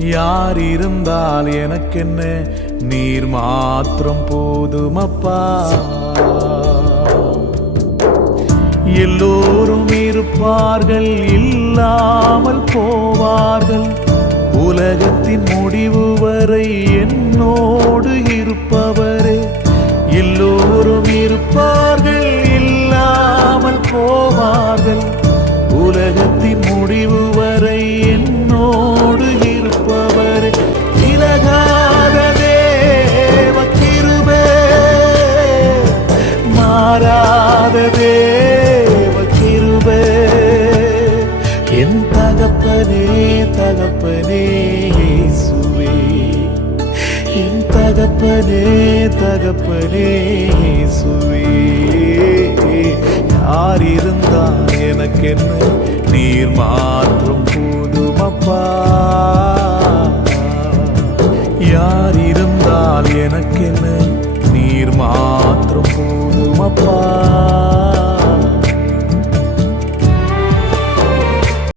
யார் இருந்தால் எனக்கென்ன? நீர் மாத்திரம் போதுமப்பா. எல்லோரும் இருப்பார்கள் இல்லாமல் போவார்கள். உலகத்தின் முடிவு வரை என்னோடு இருப்பவரே. எல்லோரும் இருப்பார்கள் இல்லாமல் போவார்கள். உலகத்தின் தகப்பனே தகப்பனே சுவே என் தகப்பனே தகப்பனே சுவே யார் இருந்தால் எனக்கு என்ன நீர் மாற்றும் போதும் அப்பா யார் இருந்தால் எனக்கென்ன நீர் மாற்றும் போதும் அப்பா